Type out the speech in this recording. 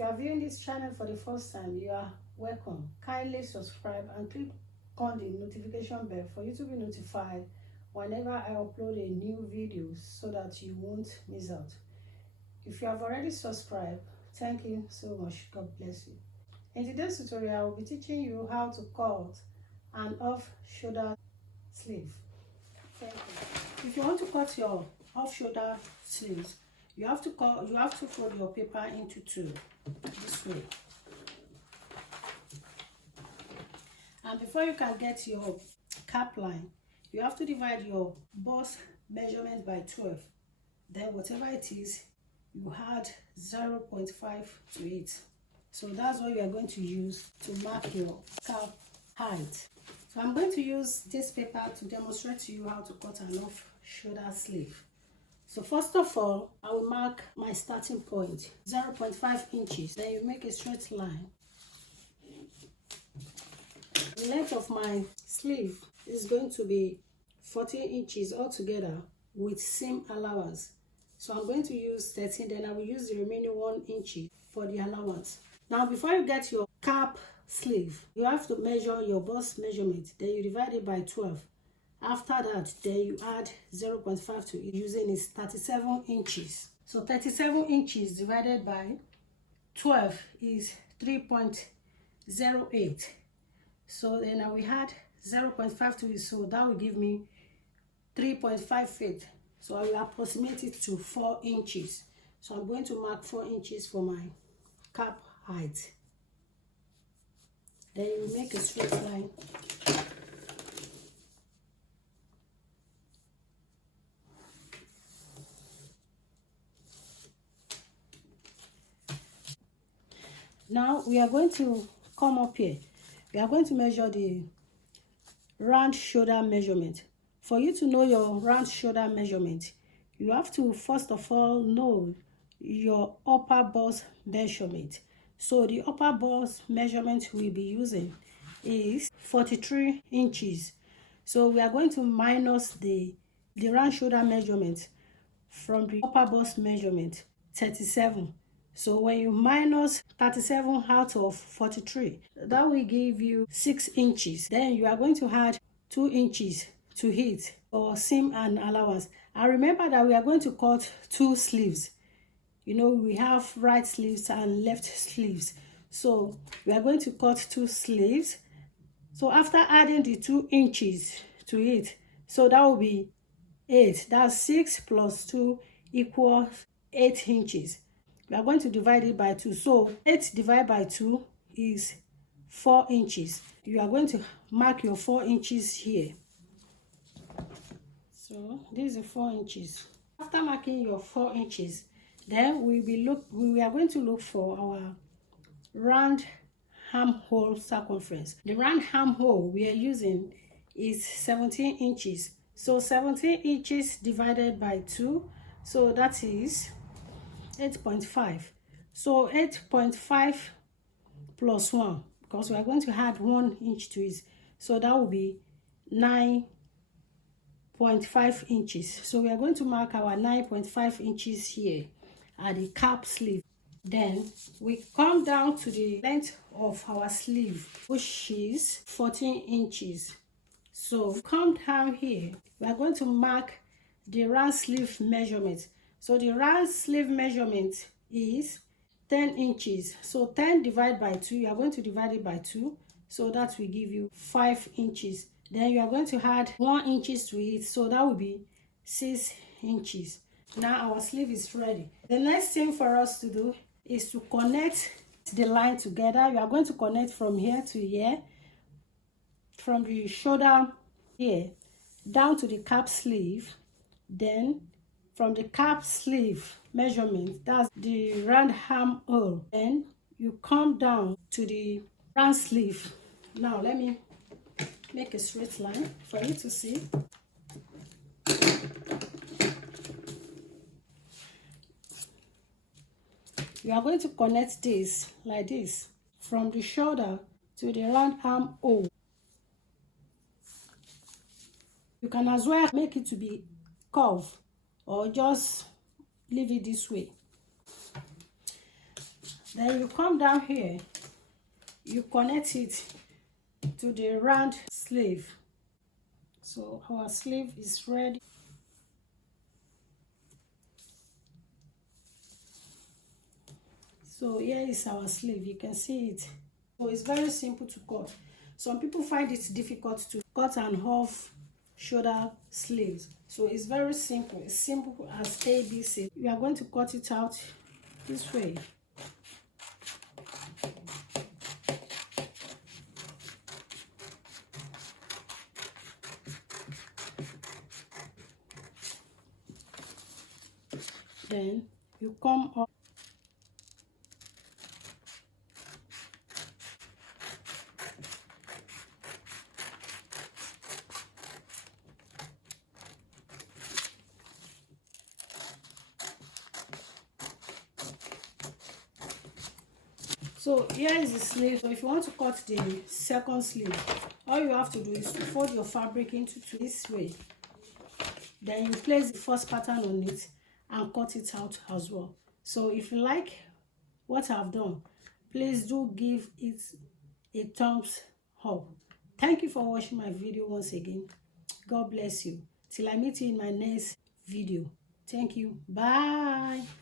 you are viewing this channel for the first time, you are welcome. Kindly subscribe and click on the notification bell for you to be notified whenever I upload a new video so that you won't miss out. If you have already subscribed, thank you so much. God bless you. In today's tutorial, I will be teaching you how to cut an off-shoulder sleeve. Thank you. If you want to cut your off-shoulder sleeves, you have to fold your paper into two this way. And before you can get your cap line, you have to divide your bust measurement by 12. Then whatever it is, you add 0.5 to it. So that's what you are going to use to mark your cap height. So I'm going to use this paper to demonstrate to you how to cut an off-shoulder sleeve. So first of all, I will mark my starting point, 0.5 inches. Then you make a straight line. The length of my sleeve is going to be 14 inches altogether with seam allowance. So I'm going to use 13, then I will use the remaining 1 inch for the allowance. Now before you get your cap sleeve, you have to measure your bust measurement. Then you divide it by 12. After that, then you add 0.5 to it, using is 37 inches. So 37 inches divided by 12 is 3.08. So then I will add 0.5 to it, so that will give me 3.5 feet. So I will approximate it to 4 inches. So I'm going to mark 4 inches for my cap height. Then you make a straight line. Now we are going to come up here. We are going to measure the round shoulder measurement. For you to know your round shoulder measurement, you have to first of all know your upper bust measurement. So the upper bust measurement we'll be using is 43 inches. So we are going to minus the round shoulder measurement from the upper bust measurement, 37. So when you minus 37 out of 43, that will give you 6 inches. Then you are going to add 2 inches to it for seam and allowance. And remember that we are going to cut 2 sleeves. You know, we have right sleeves and left sleeves. So we are going to cut 2 sleeves. So after adding the 2 inches to it, so that will be 8. That's 6 plus 2 equals 8 inches. We are going to divide it by 2. So 8 divided by 2 is 4 inches. You are going to mark your 4 inches here. So this is 4 inches. After marking your 4 inches, then we are going to look for our round armhole circumference. The round armhole we are using is 17 inches. So 17 inches divided by 2, so that is 8.5. So 8.5 plus 1, because we are going to add 1 inch to it, so that will be 9.5 inches. So we are going to mark our 9.5 inches here at the cap sleeve. Then we come down to the length of our sleeve, which is 14 inches. So come down here, we are going to mark the round sleeve measurement. So the round sleeve measurement is 10 inches. So 10 divided by 2, you are going to divide it by 2. So that will give you 5 inches. Then you are going to add 1 inch to it. So that will be 6 inches. Now our sleeve is ready. The next thing for us to do is to connect the line together. You are going to connect from here to here. From the shoulder here down to the cap sleeve. Then from the cap sleeve measurement, that's the round armhole, then you come down to the round sleeve. Now let me make a straight line for you to see. You are going to connect this like this from the shoulder to the round armhole. You can as well make it to be curved or just leave it this way. Then you come down here, you connect it to the round sleeve. So our sleeve is ready. So here is our sleeve, you can see it. So it's very simple to cut. Some people find it difficult to cut and half shoulder sleeves. So it's very simple. It's simple as ABC. We are going to cut it out this way. Then you come up. So here is the sleeve. So if you want to cut the second sleeve, all you have to do is to fold your fabric into this way. Then you place the first pattern on it and cut it out as well. So if you like what I've done, please do give it a thumbs up. Thank you for watching my video once again. God bless you. Till I meet you in my next video. Thank you. Bye.